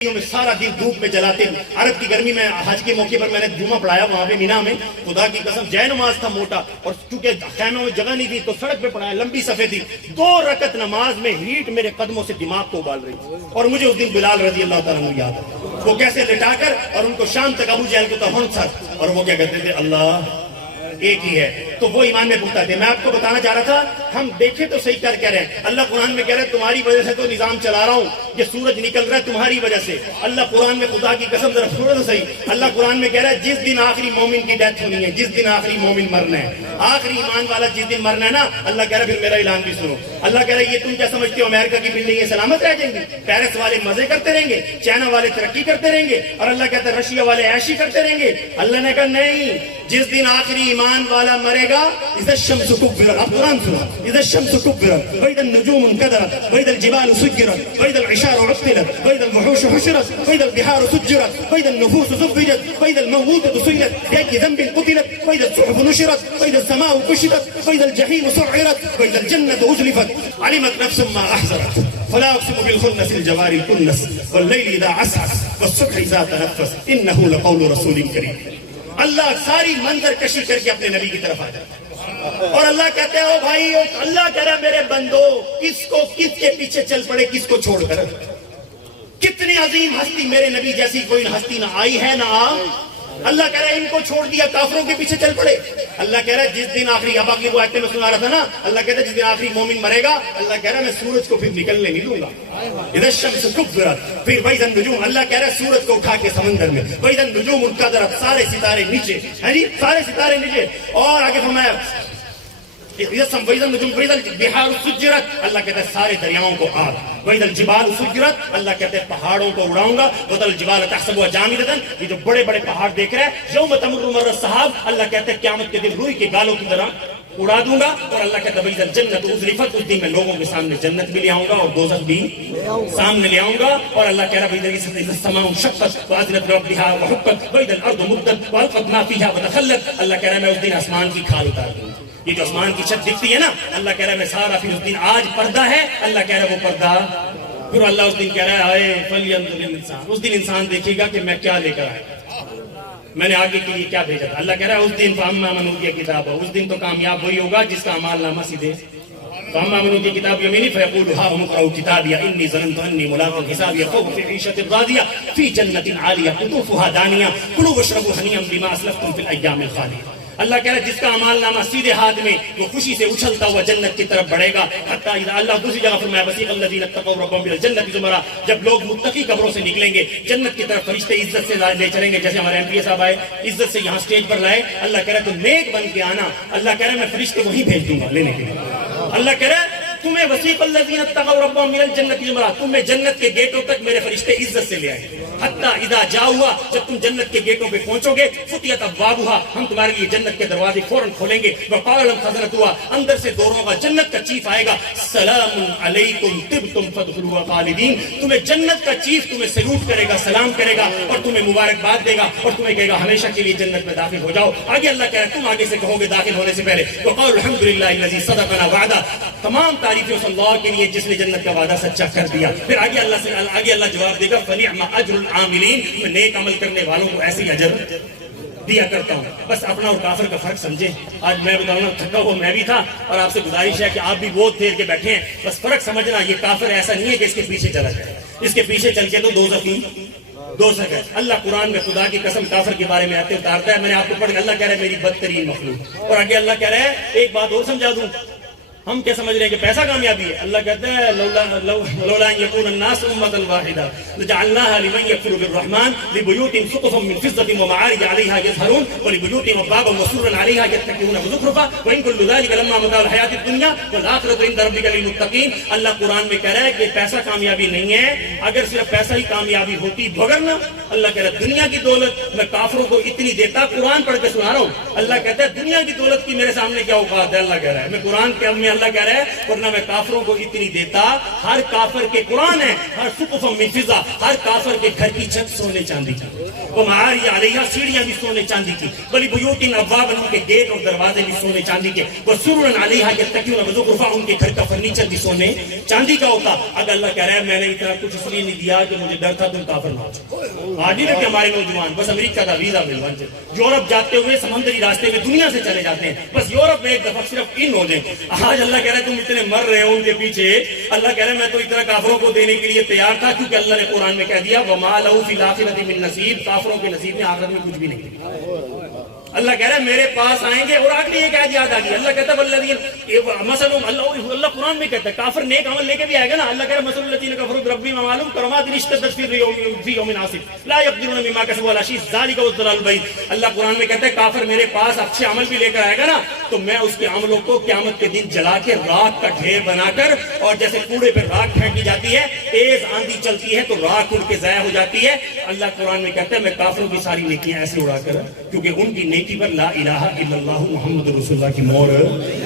میں سارا دن دھوپ میں جلاتے ہیں. عرب کی گرمی میں حج کے موقع پر میں نے جمعہ پڑھایا وہاں پہ مینا میں. خدا کی قسم جے نماز تھا موٹا اور چونکہ خیموں میں جگہ نہیں تھی تو سڑک پہ پڑھایا, لمبی صفحے تھی. 2 رکعت نماز میں ہیٹ میرے قدموں سے دماغ کو ابال رہی تھی. اور مجھے اس دن بلال رضی اللہ تعالیٰ عنہ یاد ہے, وہ کیسے لٹا کر اور ان کو شام تک ابو جہل کو تو ہن سر, اور وہ کیا کہتے تھے اللہ ایک ہی ہے. تو وہ ایمان میں پختہ تھے. میں آپ کو بتانا چاہ رہا تھا, ہم دیکھیں تو صحیح کر کہہ رہے ہیں. اللہ قرآن میں کہہ رہے ہیں تمہاری وجہ سے تو نظام چلا رہا ہوں, یہ سورج نکل رہا ہے تمہاری وجہ سے. اللہ قرآن میں, خدا کی قسم ذرا سورج تو صحیح, اللہ قرآن میں کہہ رہا ہے جس دن آخری مومن کی ڈیتھ ہونی ہے, جس دن آخری مومن مرنا ہے, آخری ایمان والا جس دن مرنا ہے نا, اللہ کہہ رہا ہے پھر میرا اعلان بھی سنو. اللہ کہہ رہا ہے یہ تم کیا سمجھتے ہو امریکہ کی بلڈنگیں سلامت رہ جائیں گی, پیرس والے مزے کرتے رہیں گے, چائنا والے ترقی کرتے رہیں گے, اور اللہ کہتا ہے رشیا والے عیشی کرتے رہیں گے. اللہ نے کہا نہیں, جس دن آخری ایمان والا مرے گا, اذا الشمس كبرت, اب قرآن سنو, اذا الشمس كبرت واذا النجوم انكدرت واذا الجبال سجرت واذا العشار عطلت واذا الوحوش حشرت واذا البحار سجرت واذا النفوس زوجت واذا الموءودة سئلت بأي ذنب قتلت واذا الصحف نشرت واذا السماء كشطت واذا الجحيم سعرت واذا الجنة أزلفت علمت نفس ما أحضرت فلا أقسم بالخنس الجوار الكنس والليل إذا عسعس والصبح إذا تنفس إنه لقول رسول كريم. اللہ ساری منظر کشی کر کے اپنے نبی کی طرف آ جاتا, اور اللہ کہتے ہیں او بھائی, اللہ کہہ رہا ہے میرے بندو کس کے پیچھے چل پڑے, کس کو چھوڑ کر. کتنی عظیم ہستی میرے نبی جیسی کوئی ہستی نہ آئی ہے نہ اللہ کہہ رہا ہے ان کو چھوڑ دیا, کافروں کے پیچھے چل پڑے. اللہ کہہ رہا ہے جس دن آخری, اب اگلی وہ آیتیں میں سنا رہا تھا نا, اللہ کہتا ہے جس دن آخری مومن مرے گا, اللہ کہہ رہا ہے میں سورج کو پھر نکلنے نہیں دوں گا. اذا الشمس كبرت, پھر واذا النجوم, اللہ کہہ رہا ہے سورج کو اٹھا کے سمندر میں, واذا النجوم انكدرت, سارے ستارے نیچے, ہے جی سارے ستارے نیچے. اور آگے فرمایا واذا النجوم واذا البحار سجرت, اللہ کہتا ہے سارے دریاؤں کو آگ. واذا الجبال سجرت, اللہ کہتے ہیں پہاڑوں کو اڑاؤں گا. واذا الجبال تحسبها جامدة, یہ جو بڑے بڑے پہاڑ دیکھ رہے ہیں, یوم تمر مر السحاب, اللہ کہتے ہیں قیامت کے دن روئی کے گالوں کی طرح اڑا دوں گا. اور اللہ کہتا ہے واذا الجنة أزلفت, اس دن میں لوگوں کے سامنے جنت بھی لے آؤں گا اور دوزخ بھی سامنے لے آؤں گا. اور اللہ کہہ رہا ہے واذا السماء انشقت وأذنت لربها وحقت واذا الأرض مدت وألقت ما فيها وتخلت, اللہ کہہ رہا ہے میں اس دن آسمان کی کھال اتار دوں گا. یہ جو آسمان کی چھت دکھتی ہے نا, اللہ کہہ رہا ہے میں سارا پھر اس دن, آج پردہ ہے, اللہ کہہ رہا ہے وہ پردہ, پھر اللہ اس دن کہہ رہا ہے آئے فَلْيَنْظُرِ الْإِنسَانُ, اس دن انسان دیکھے گا کہ میں کیا لے کر آیا, میں نے آگے کے لیے کیا بھیجا تھا. اللہ کہہ رہا ہے اس دن فَأَمَّا مَنْ أُوتِيَ كِتَابَهُ, اس دن تو کامیاب وہی ہوگا جس کا اعمال نامہ سیدھے. فَأَمَّا مَنْ أُوتِيَ كِتَابَهُ بِيَمِينِهِ فَيَقُولُ هَاؤُمُ اقْرَءُوا كِتَابِيَهْ إِنِّي ظَنَنتُ أَنِّي مُلَاقٍ حِسَابِيَهْ فَهُوَ فِي عِيشَةٍ رَاضِيَةٍ فِي جَنَّةٍ عَالِيَةٍ قُطُوفُهَا دَانِيَةٌ كُلُوا وَاشْرَبُوا هَنِيئًا بِمَا أَسْلَفْتُمْ فِي الْأَيَّامِ الْخَالِيَةِ. اللہ کہہ رہا ہے جس کا اعمال نامہ سیدھے ہاتھ میں, وہ خوشی سے اچھلتا ہوا جنت کی طرف بڑھے گا. حتیٰ اللہ دوسری جگہ فرمایا وسیق الذین اتقوا ربهم الى الجنة زمرا, جب لوگ متقی قبروں سے نکلیں گے جنت کی طرف فرشتے عزت سے لے چلیں گے. جیسے ہمارے ایم پی اے صاحب آئے عزت سے یہاں سٹیج پر لائے, اللہ کہہ رہا ہے تم نیک بن کے آنا, اللہ کہہ رہا ہے میں فرشتے وہیں بھیج دوں گا لینے کے لیے. اللہ کہہ رہا ہے تمہیں وسیق الذین اتقوا ربهم الى الجنة زمرا, تمہیں جنت کے گیٹوں تک میرے فرشتے عزت سے لے آئے. حتیٰ اذا جاؤہا, جب تم جنت کے گیٹوں پہ پہنچو گے, فتحت ابوابہا, ہم تمہارے لیے جنت کے دروازے فوراً کھولیں گے. وقال لهم خزنتها, اندر سے دوروں کا جنت کا چیف آئے گا, سلام علیکم طبتم فادخلوها خالدین, تمہیں جنت کا چیف تمہیں سلوٹ کرے گا, سلام کرے گا اور تمہیں مبارکباد دے گا اور تمہیں کہے گا ہمیشہ کے لیے جنت میں داخل ہو جاؤ. آگے اللہ کہہ رہا ہے تم آگے سے کہو گے داخل ہونے سے پہلے وقال الحمدللہ الذی صدقنا وعدہ, تمام تعریفیں اس اللہ کے لیے جس نے جنت کا وعدہ سچا کر دیا. پھر آگے اللہ جواب دے گا فنعم اجر العاملین, میں نیک عمل کرنے والوں کو ایسے ہی اجر دیا کرتا ہوں. بس اپنا اور کافر کا فرق سمجھیں. آج میں بتاؤں تھکا ہوا میں بھی تھا, اور آپ سے گزارش ہے کہ آپ بھی بہت دیر کے بیٹھے ہیں, بس فرق سمجھنا, یہ کافر ایسا نہیں ہے کہ اس کے پیچھے چلا جائے, اس کے پیچھے چل کے تو دوزخ ہے. اللہ قرآن میں خدا کی قسم کافر کے بارے میں آتے اتارتا ہے. میں نے آپ کو پڑھ کے, اللہ کہہ رہا ہے میری بدترین مخلوق, اور آگے اللہ کہہ رہا ہے ایک بات اور سمجھا دوں. ہم کیا سمجھ رہے ہیں کہ پیسہ کامیابی ہے. اللہ کہتا ہے لولا ان یکون الناس امة واحدة لجعلناها لمن يكفر بالرحمن لبيوتهم سقفا من فضة ومعارج عليها يظهرون ولبيوتهم أبوابا وسررا عليها يتكئون وزخرفا وإن كل ذلك لما متاع الحياة الدنيا والآخرة عند ربك للمتقين. اللہ قرآن میں کہہ رہا ہے کہ پیسہ کامیابی نہیں ہے. اگر صرف پیسہ ہی کامیابی ہوتی بگرنا, اللہ کہہ رہا ہے دنیا کی دولت میں کافروں کو اتنی دیتا. قرآن پڑھ کے سنا رہا ہوں, اللہ کہتا ہے دنیا کی دولت کی میرے سامنے کیا اوقات ہے. اللہ کہہ رہا ہے میں قرآن کے اب میں اللہ کہہ رہا ہے ورنہ میں کافروں کو اتنی دیتا. ہر کافر کے قرآن ہے ہر سقف من فضہ, ہر کافر کے گھر کی چھت سونے چاندی کی, وہ معاری علیہ سیڑھیاں بھی سونے چاندی کی, بلی بیوت ابواب ان کے گیٹ اور دروازے بھی سونے چاندی کے, وہ سرر علیہ کے تکیوں وزخرفا ان کے گھر کا فرنیچر بھی سونے چاندی کا ہوتا. اگر اللہ کہہ رہا ہے میں نے اتنا کچھ اس لیے نہیں دیا کہ مجھے ڈر تھا تم کافر نہ ہو جاؤ. آج نہیں رکھتے ہمارے نوجوان بس امریکہ کا ویزا ملوا, یورپ جاتے ہوئے سمندری راستے میں دنیا سے چلے جاتے ہیں, بس یورپ میں ایک دفعہ صرف ان ہو جائیں. آج اللہ کہہ رہا ہے تم اتنے مر رہے ہو ان کے پیچھے, اللہ کہہ رہا ہے میں تو اتنا کافروں کو دینے کے لیے تیار تھا کیونکہ اللہ نے قرآن میں کہہ دیا وما لہ فی الآخرۃ من نصیب, کافروں کے نصیب میں آخرت میں کچھ بھی نہیں. اللہ کہہ رہا ہے میرے پاس آئیں گے. اور آخری ایک آیت یاد آ گئی, اللہ کہتا ہے مثلا اللہ قرآن میں کہتا ہے کافر نیک عمل لے کے بھی آئے گا نا. اللہ کہہ رہا ہے مثلا الذین کفروا بربہم اعمالهم کرماد اشتدت فی یوم عاصف لا یقدرون مما کسبوا علی شیء ذلک هو الضلال البعید. اللہ قرآن میں کہتا ہے کافر میرے پاس اچھے عمل بھی لے کر آئے گا نا تو میں اس کے عملوں کو قیامت کے دن جلا کے راکھ کا ڈھیر بنا کر, اور جیسے کوڑے پہ راکھ پھینکی جاتی ہے تیز آندھی چلتی ہے تو راکھ اڑ کے ضائع ہو جاتی ہے. اللہ قرآن میں کہتا ہے میں کافروں کی ساری نیکیاں ایسے اڑا کر, کیونکہ ان کی نیکی پر لا الہ الا اللہ محمد رسول اللہ کی مہر.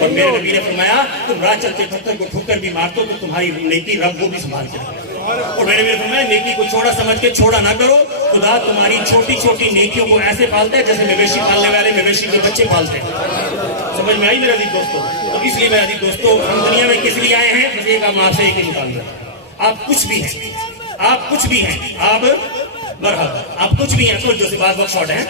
اور میرے نبی نے فرمایا تم راہ چلتے پتھر کو ٹھوکر بھی مار دو تو تمہاری نیکی رب وہ بھی سنبھال کے رکھے. اور میرے نبی نے فرمایا نیکی کو چھوڑا سمجھ کے چھوڑا نہ کرو, خدا تمہاری چھوٹی چھوٹی نیکیوں کو ایسے پالتا ہے جیسے مویشی پالنے والے مویشی کے بچے پالتے ہیں. سمجھ میں آئی میرے عزیز دوستو؟ تو اس لیے میرے عزیز دوستو ہم دنیا میں کس لیے آئے ہیں؟ بس ایک ہم آپ سے ایک ہی مطالبہ, آپ کچھ بھی ہیں, آپ کچھ بھی ہیں, آپ مرحبا آپ کچھ بھی ہیں, تو جو سی بات بہت شارٹ ہے,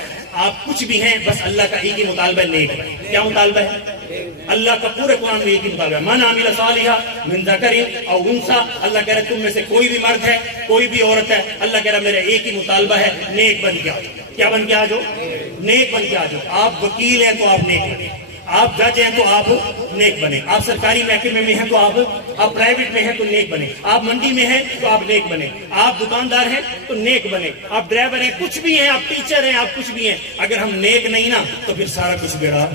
آپ کچھ بھی ہیں بس اللہ کا ایک ہی مطالبہ ہے نیک بنے. کیا مطالبہ ہے؟ اللہ کا پورے قرآن میں ایک ہی مطالبہ ہے من عمل صالحا من ذکر او انثی. اللہ کہہ رہا ہے تم میں سے کوئی بھی مرد ہے کوئی بھی عورت ہے, اللہ کہہ رہا ہے میرا ایک ہی مطالبہ ہے نیک بن کے آ جاؤ. کیا بن کے آ جاؤ؟ نیک بن کے آ جاؤ. آپ وکیل ہیں تو آپ نیک بنے, آپ جج ہیں تو آپ نیک بنے, آپ سرکاری محکمے میں ہیں تو آپ پرائیویٹ میں ہیں تو نیک بنے, آپ منڈی میں ہیں تو آپ نیک بنے, آپ دکاندار ہیں تو نیک بنے, آپ ڈرائیور ہیں, کچھ بھی ہیں, آپ ٹیچر ہیں, آپ کچھ بھی ہیں. اگر ہم نیک نہیں نا تو پھر سارا کچھ بیڑا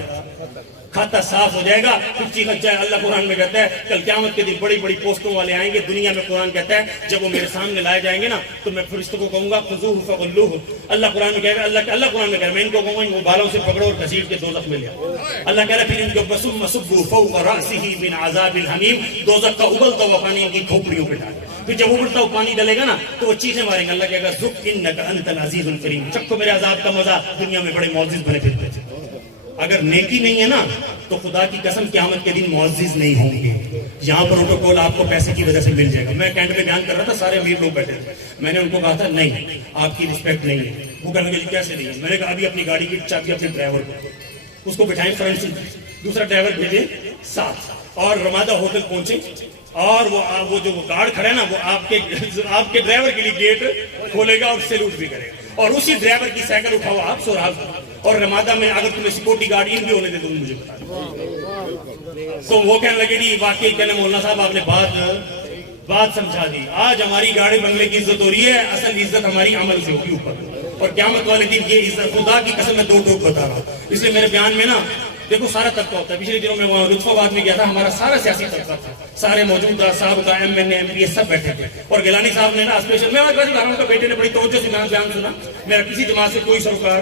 کھاتا صاف ہو جائے گا, پھر چیخت جائے. اللہ قرآن میں کہتا ہے کل قیامت کے دن بڑی بڑی پوسٹوں والے آئیں گے دنیا میں. قرآن کہتا ہے جب وہ میرے سامنے لائے جائیں گے نا تو میں فرشتوں کو کہوں گا خذوہ فغلوہ. اللہ قرآن میں کہے گا, اللہ قرآن میں کہہ رہا ہے میں ان کو کہوں گا ان کو بالوں سے پکڑو اور گھسیٹ کے دوزخ میں لے آؤ. اللہ کہہ رہا ہے پھر ان کو بسم صبوا فوق رأسہ من عذاب الحمیم, دوزخ کا ابلتا ہوا پانی ان کی کھوپڑیوں پہ ڈال. پھر جب ابلتا ہوا پانی ڈلے گا نا تو وہ چیخیں ماریں گے. اللہ کہے گا ذق انک انت العزیز الکریم, چکھو میرے عذاب کا مزہ, دنیا میں بڑے معزز بنے پھرتے تھے. اگر نیکی نہیں ہے نا تو خدا کی قسم قیامت کے دن معزز نہیں ہوں گے. یہاں پروٹوکول آپ کو پیسے کی وجہ سے مل جائے گا. میں کینٹ پہ بیان کر رہا تھا, سارے امیر لوگ بیٹھے تھے, میں نے ان کو کہا تھا نہیں آپ کی رسپیکٹ نہیں ہے. وہ کہنے لگے کیسے نہیں ہے؟ میں نے کہا ابھی اپنی گاڑی کی چابی اپنے ڈرائیور کو, اس کو بٹھائیں فرنٹ سے, دوسرا ڈرائیور بھیجے ساتھ, اور رمادہ ہوٹل پہنچے, اور وہ جو گارڈ کھڑا ہے نا وہ آپ کے ڈرائیور کے لیے گیٹ کھولے گا اور سیلوٹ بھی کرے گا, اور اسی ڈرائیور کی سائیکل اٹھاؤ آپ سوراب. اور رمادہ میں اگر تمہیں سیکورٹی گارڈ ان بھی ہونے دے تو مجھے بتا. تو وہ کہنے لگے جی واقعی کہنے مولانا صاحب آپ نے بات سمجھا دی. آج ہماری گاڑی بنگلے کی عزت ہو رہی ہے, اصل عزت ہماری عمل سے ہوگی اوپر, اور قیامت والے دن یہ عزت خدا کی قسم میں دو ٹوک بتا رہا ہوں. اس لیے میرے بیان میں نا دیکھو سارا طبقہ ہوتا ہے. پچھلے دنوں میں وہاں لطف آباد میں گیا تھا, ہمارا سارا سیاسی طبقہ تھا, سارے موجودہ صاحب کا M N A M P سب بیٹھے تھے. اور گیلانی صاحب نے نا اسپیشل, میں ان کا بیٹے نے بڑی توجہ سے بیان سنا. میرا کسی جماعت سے کوئی سروکار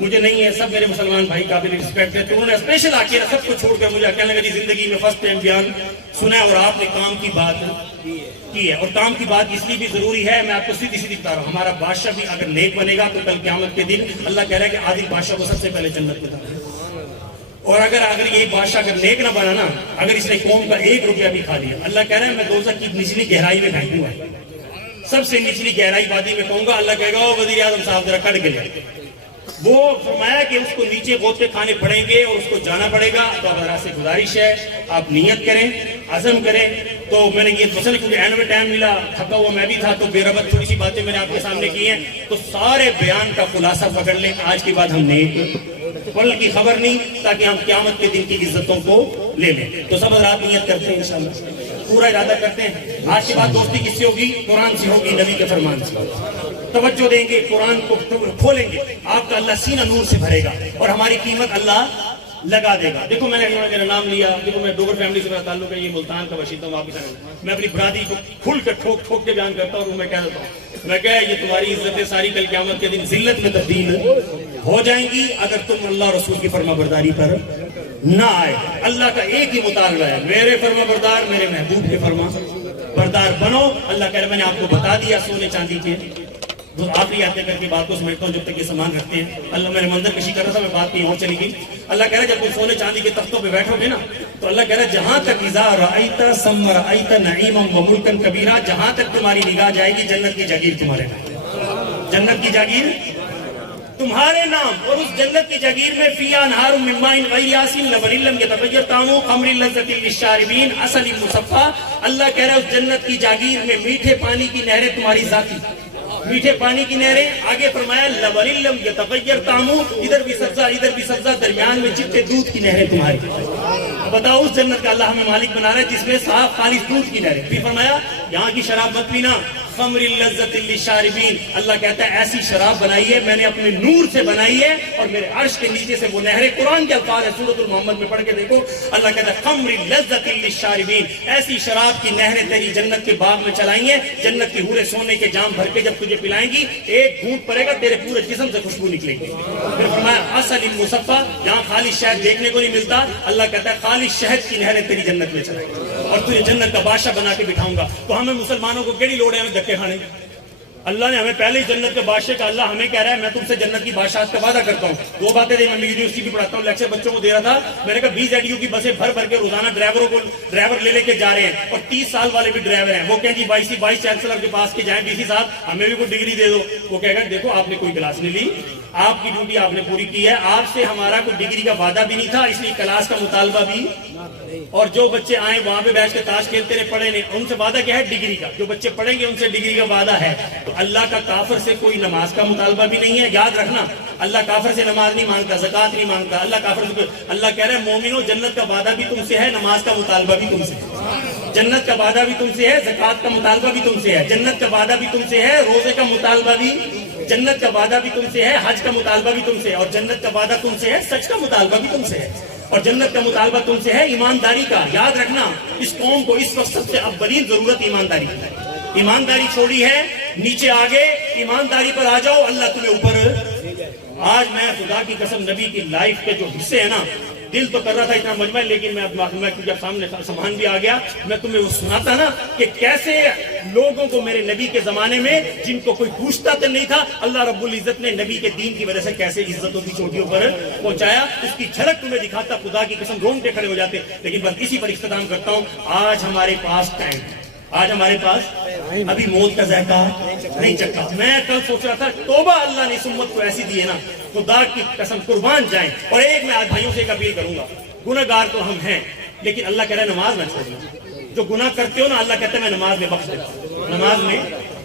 مجھے نہیں ہے, سب میرے مسلمان بھائی قابل رسپیکٹ ہے. تو انہوں نے اسپیشل آ کے سب کو چھوڑ کر مجھے کہنے لگا جی زندگی میں فرسٹ ٹائم بیان سنا ہے اور آپ نے کام کی بات کی ہے, اور کام کی بات اس لیے بھی ضروری ہے. میں آپ کو سیدھی بتا رہا ہوں, ہمارا بادشاہ بھی اگر نیک بنے گا تو کل قیامت کے دن اللہ کہہ رہا ہے کہ عادل بادشاہ کو سب سے پہلے جنت میں داخل. اور اگر یہ بادشاہ اگر نیک نہ بنا نا, اگر اس نے قوم کا 1 روپیہ بھی کھا لیا, اللہ کہہ رہا ہے میں دوزخ کی نچلی گہرائی میں پھینکوں گا, سب سے نچلی گہرائی وادی میں کہوں گا. اللہ کہے گا وزیر اعظم صاحب ذرا کٹ کے لے. وہ فرمایا کہ اس کو نیچے غوطے کھانے پڑیں گے اور اس کو جانا پڑے گا. تو اب سے گزارش ہے آپ نیت کریں, عزم کریں. تو میں نے یہ مثلا کیونکہ اینڈ میں ٹائم ملا, تھکا ہوا میں بھی تھا, تو بے ربط تھوڑی سی باتیں میں نے آپ کے سامنے کی ہیں. تو سارے بیان کا خلاصہ پکڑ لیں, آج کے بعد ہم نیک پل کی خبر نہیں, تاکہ ہم قیامت کے دن کی عزتوں کو لے لیں. تو سب حضرات نیت کرتے ہیں انشاءاللہ, پورا ارادہ کرتے ہیں. آج کے بعد دوستی کس سے ہوگی؟ قرآن سے ہوگی, نبی کے فرمان سے. توجہ دیں گے, قرآن کو کھولیں گے, آپ کا اللہ سینہ نور سے بھرے گا, اور ہماری قیمت اللہ لگا دے گا. دیکھو میں نے میرا نام لیا, دیکھو میں ڈوگر فیملی سے میرا تعلق ہے, یہ ملتان کا باشندہ ہوں. واپس میں اپنی برادری کو کھل کر ٹھوک کے بیان کرتا ہوں. میں کہہ دیتا ہوں, میں کہا یہ تمہاری عزتیں ساری کل قیامت کے دن ذلت میں تبدیل ہو جائیں گی اگر تم اللہ رسول کی فرما برداری پر نہ آئے. اللہ کا ایک ہی مطالبہ ہے, میرے فرما بردار, میرے محبوب کے فرما بردار بنو. اللہ کہہ رہا ہے میں نے آپ کو بتا دیا سونے چاندی کے. آخری آتے کر کے بات کو سمجھتا ہوں جب تک یہ سامان رکھتے ہیں. اللہ میرے منظر کشی کر رہا تھا, میں بات کہیں اور چلی گئی. اللہ کہہ رہا ہے جب تم سونے چاندی کے تختوں پہ بیٹھو گے نا, تو اللہ کہہ رہا ہے جہاں تک اذا رأیت ثم رأیت نعیما وملکا کبیرا, جہاں تک تمہاری نگاہ جائے گی جنت کی جاگیر تمہارے نام, جنت کی جاگیر تمہارے نام. اور اس جنت کی جاگیر میں فیہا انہار من ماء غیر آسن لبن لم یتغیر طعمہ خمر لذۃ للشاربین عسل مصفی. اللہ کہہ رہا ہے اس جنت کی جاگیر میں میٹھے پانی کی نہریں تمہاری ذاتی, میٹھے پانی کی نہریں. آگے فرمایا لبن لم یتغیر طعمہ, ادھر بھی سبزہ, درمیان میں چٹے دودھ کی نہریں تمہاری. بتاؤ اس جنت کا اللہ ہمیں مالک بنا رہا ہے جس میں صاف خالص دودھ کی نہریں. پھر فرمایا یہاں کی شراب مت پینا, خمر لذت للشاربین. اللہ کہتا ہے ایسی شراب بنائی ہے میں نے اپنے نور سے بنائی ہے, اور میرے عرش کے نیچے سے وہ نہریں. قرآن کے الفاظ ہے, سورۃ المحمد میں پڑھ کے دیکھو. اللہ کہتا ہے خمر لذت للشاربین, ایسی شراب کی نہریں تیری جنت کے باغ میں چلائیں گے. جنت کی حوریں سونے کے جام بھر کے جب تجھے پلائیں گی, ایک گھونٹ پڑے گا تیرے پورے جسم سے خوشبو نکلے گی. پھر فرمایا عسل مصفی, جہاں خالص شہد دیکھنے کو نہیں ملتا, اللہ کہتا ہے خالص شہد کی نہریں تیری جنت میں چلائیں گی, اور تجھے جنت کا بادشاہ بنا کے بٹھاؤں گا. تو ہمیں مسلمانوں کو کیڑی لوڑ ہے ہمیں دھکے کھانے. اللہ نے ہمیں پہلے ہی جنت کے بادشاہ کا, اللہ ہمیں کہہ رہا ہے میں تم سے جنت کی بادشاہت کا وعدہ کرتا ہوں. دو باتیں میں یونیورسٹی بھی پڑھاتا ہوں, لیکچر بچوں کو دے رہا تھا. میں نے کہا 20 ZU کی بسیں بھر بھر کے روزانہ ڈرائیور لے کے جا رہے ہیں, اور 30 سال والے بھی ڈرائیور ہیں. وہ کہیں جی وائس چانسلر کے پاس کے جائیں, DC صاحب ہمیں بھی کوئی ڈگری دے دو. وہ کہے گا دیکھو آپ نے کوئی کلاس نہیں لی, آپ کی ڈیوٹی آپ نے پوری کی ہے, آپ سے ہمارا کوئی ڈگری کا وعدہ بھی نہیں تھا, اس لیے کلاس کا مطالبہ بھی. اور جو بچے آئیں وہاں پہ بیٹھ کے تاش کھیلتے رہے, پڑھے نہیں, ان سے وعدہ کیا ہے ڈگری کا. جو بچے پڑھیں گے ان سے ڈگری کا وعدہ ہے. تو اللہ کا کافر سے کوئی نماز کا مطالبہ بھی نہیں ہے. یاد رکھنا, اللہ کافر سے نماز نہیں مانگتا, زکات نہیں مانگتا. اللہ کافر سے, اللہ کہہ رہا ہے مومنو جنت کا وعدہ بھی تم سے ہے, نماز کا مطالبہ بھی تم سے ہے, جنت کا وعدہ بھی تم سے ہے, زکات کا مطالبہ بھی تم سے ہے, جنت کا وعدہ بھی تم سے ہے, روزے کا مطالبہ بھی, جنت کا وعدہ بھی تم سے ہے, حج کا مطالبہ بھی تم سے ہے, اور جنت کا وعدہ تم سے ہے, سچ کا مطالبہ بھی تم سے ہے, اور جنت کا مطالبہ تم سے ہے ایمانداری کا. یاد رکھنا اس قوم کو اس وقت سب سے اولین ضرورت ایمانداری کی ہے. ایمانداری چھوڑی ہے, نیچے آگے ایمانداری پر آ جاؤ, اللہ تمہیں اوپر. آج میں خدا کی قسم نبی کی لائف کے جو حصے ہیں نا, دل تو کر رہا تھا اتنا مجمع, لیکن میں جب سامنے سامان بھی آ گیا, میں تمہیں وہ سناتا نا کہ کیسے لوگوں کو میرے نبی کے زمانے میں جن کو کوئی پوچھتا تو نہیں تھا, اللہ رب العزت نے نبی کے دین کی وجہ سے کیسے عزتوں کی چوٹیوں پر پہنچایا. اس کی جھلک تمہیں دکھاتا, خدا کی قسم رونگٹے کھڑے ہو جاتے. لیکن بس اسی پر اختتام کرتا ہوں. آج ہمارے پاس ٹائم, آج ہمارے پاس ابھی موت کا ذائقہ نہیں چکا. میں کل سوچ رہا تھا توبہ اللہ نے اس امت کو ایسی دی ہے نا, خدا کی قسم قربان جائیں. اور ایک میں آج بھائیوں سے ایک اپیل کروں گا, گناہگار تو ہم ہیں, لیکن اللہ کہہ رہا ہے نماز نہ چھوڑنا. جو گناہ کرتے ہو نا, اللہ کہتا ہے میں نماز میں بخش دیتا ہوں. نماز میں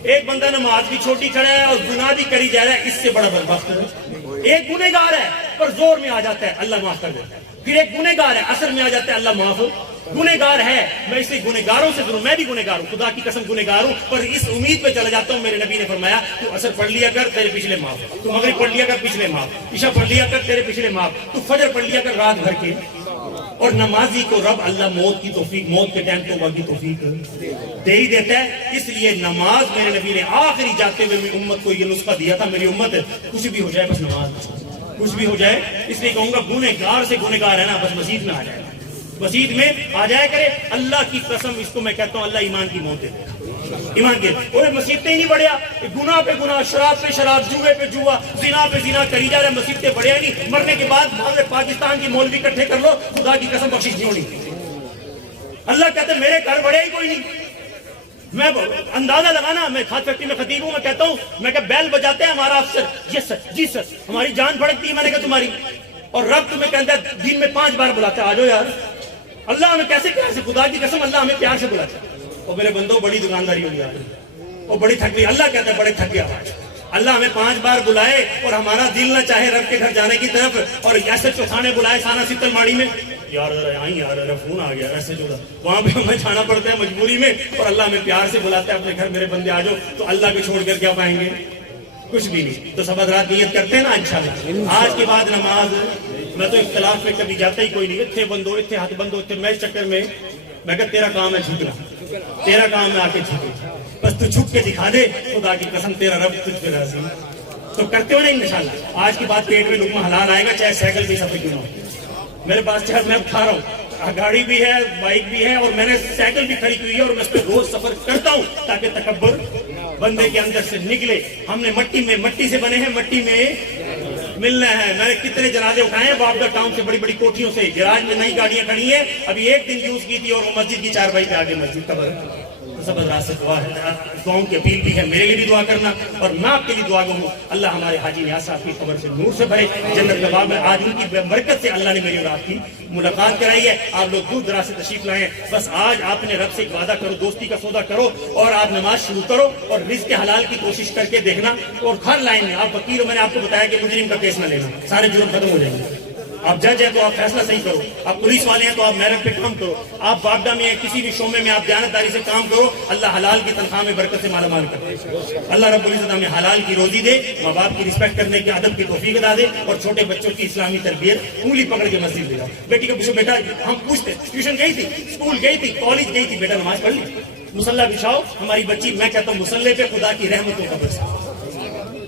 ایک بندہ نماز بھی چھوٹی کھڑا ہے اور گناہ بھی کری جا رہا ہے, اس سے بڑا بدبخت ہے. ایک گنہگار ہے پر زور میں آ جاتا ہے, اللہ معاف کر دیتا ہے. پھر ایک گنہگار ہے, اثر میں آ جاتا ہے, اللہ معاف. گنہگار ہے, میں اس لیے گنہگاروں سے ضرور, میں بھی گنہگار ہوں, خدا کی قسم گنہگار ہوں, پر اس امید پہ چلا جاتا ہوں. میرے نبی نے فرمایا تو اثر پڑھ لیا کر تیرے پچھلے معاف, تو مغرب پڑھ لیا کر پچھلے معاف, عشاء پڑھ لیا کر تیرے پچھلے معاف, تو فجر پڑھ لیا کر رات بھر کے. اور نمازی کو رب اللہ موت کی توفیق, موت کے ٹائم توبہ کی توفیق دے ہی دیتا ہے. اس لیے نماز میرے نبی نے آخری جاتے ہوئے میری امت کو یہ نسخہ دیا تھا, میری امت کچھ بھی ہو جائے بس نماز, کچھ بھی ہو جائے. اس لیے کہوں گا گنہگار سے گنہگار ہے نا, بس مسجد میں آ جائے, مسجد میں آ جایا کرے. اللہ کی قسم اس کو میں کہتا ہوں, اللہ ایمان کی موت دے دے, ایمان کے. اور مسجد ہی نہیں بڑھیا, گناہ پہ گناہ, شراب پہ شراب, جوے پہ جوا, زنا پہ زنا کری جا رہا ہے, مسجد پہ بڑھیا نہیں. مرنے کے بعد پاکستان کی مولوی اکٹھے کر لو, خدا کی قسم بخشش نہیں ہونی. اللہ کہتے میرے گھر بڑھیا ہی کوئی نہیں. میں اندازہ لگانا, میں کھاد فیکٹری میں خطیب ہوں, میں کہتا ہوں, میں کہ بیل بجاتے ہیں ہمارا افسر, یس سر, جی سر, ہماری جان پھڑکتی ہے. میں نے کہا تمہاری, اور رب تمہیں کہتا ہے دن میں 5 بار بلاتا ہے, آ جاؤ یار. اللہ ہمیں کیسے پیار سے, خدا کی قسم اللہ ہمیں پیار سے بلاتا ہے. اور میرے بندوں بڑی دکانداری ہوگی آپ, اور بڑی تھک گئی. اللہ کہتا ہے بڑے تھک گیا آج. اللہ ہمیں 5 بار بلائے اور ہمارا دل نہ چاہے رب کے گھر جانے کی طرف, اور ایسے چوتھانے بلائے سانا ستل ماڑی میں, یار آئی یار فون آ گیا ایسے جو وہاں پہ ہمیں جانا پڑتا ہے مجبوری میں, اور اللہ ہمیں پیار سے بلاتا ہے اپنے گھر, میرے بندے آ جاؤ. تو اللہ کو چھوڑ کر کیا پائیں گے, کچھ بھی نہیں. تو سب حضرات نیت کرتے ہیں نا انشاءاللہ. آج کے بعد نماز, میں تو اختلاف میں کبھی جاتا ہی کوئی نہیں, اتنے بندو, اتنے ہاتھ بندو, اتنے. میں اس چکر میں کہ تیرا کام ہے جھکنا, تیرا کام ہے آ کے جھکے, بس تو جھک کے دکھا دے, خدا کی قسم تیرا رب تجھ پہ راضی. تو کرتے ہو نا انشاءاللہ. آج کی بات پیٹ میں لقمہ حلال آئے گا, چاہے سائیکل بھی سفر کیوں نہ ہو. میرے پاس چہر میں اٹھا رہا ہوں، گاڑی بھی ہے، بائک بھی ہے، اور میں نے سائیکل بھی کھڑی ہوئی ہے، اور میں اس پہ روز سفر کرتا ہوں تاکہ تکبر بندے کے اندر سے نکلے۔ ہم نے مٹی سے بنے ہیں، مٹی میں ملنا ہے۔ میں نے کتنے جنازے اٹھائے ہیں بابڈا ٹاؤن سے، بڑی بڑی کوٹھیوں سے، گراج میں نئی گاڑیاں کھڑی ہیں، ابھی ایک دن یوز کی تھی، اور وہ مسجد کی چارپائی پہ آگے مسجد قبر ہے۔ سب حضرات سے دعا ہے، دعاؤں کی اپیل بھی ہے، میرے لیے بھی دعا کرنا، اور میں آپ کے لیے دعا کروں اللہ ہمارے حاجی نیاز صاحب کی قبر سے نور سے بھرے، جنت کا باب ہے۔ آج ان کی برکت سے اللہ نے میری اور آپ کی ملاقات کرائی ہے۔ آپ لوگ دور دراز سے تشریف لائے ہیں، بس آج آپ نے رب سے ایک وعدہ کرو، دوستی کا سودا کرو، اور آپ نماز شروع کرو، اور رزق حلال کی کوشش کر کے دیکھنا، اور ہر لائن میں آپ وکیل ہو، میں نے آپ کو بتایا کہ مجرم کا کیس نہ لینا، سارے جرم ختم ہو جائیں گے۔ آپ جج ہیں تو آپ فیصلہ صحیح کرو، آپ پولیس والے ہیں تو آپ میرٹ پہ کام کرو، آپ باغدہ میں کسی بھی شعبے میں آپ دیانتداری سے کام کرو، اللہ حلال کی تنخواہ میں برکت سے مالا مال کرے۔ اللہ رب العزت ہمیں حلال کی روزی دے، ماں باپ کی رسپیکٹ کرنے کے ادب کی توفیق ادا دے، اور چھوٹے بچوں کی اسلامی تربیت انگلی پکڑ کے مسجد لے جاؤ۔ بیٹی کو پوچھو بیٹا، ہم پوچھتے ٹیوشن گئی تھی، اسکول گئی تھی، کالج گئی تھی، بیٹا نماز پڑھ لی؟ مصلی بچھاؤ، ہماری بچی، میں کہتا ہوں مصلی پہ خدا کی رحمتوں کا برسا۔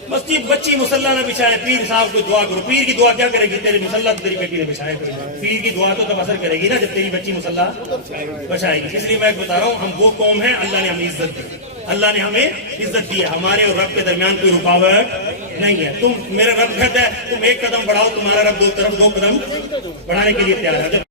مسجد بچی مصلی نہ بچھائے، پیر صاحب کو دعا کرو۔ پیر کی دعا کیا کرے گی؟ تیرے مصلی تو تیری بیٹی نے بچھایا کرے گی، پیر کی دعا تو تب اثر کرے گی نا جب تیری بچی مصلی بچھائے گی۔ اس لیے میں بتا رہا ہوں، ہم وہ قوم ہیں، اللہ نے ہمیں عزت دی، اللہ نے ہمیں عزت دی ہے، ہمارے اور رب کے درمیان کوئی رکاوٹ نہیں ہے۔ تم، میرا رب کہتا ہے تم ایک قدم بڑھاؤ، تمہارا رب دو قدم بڑھانے کے لیے تیار ہے۔ جب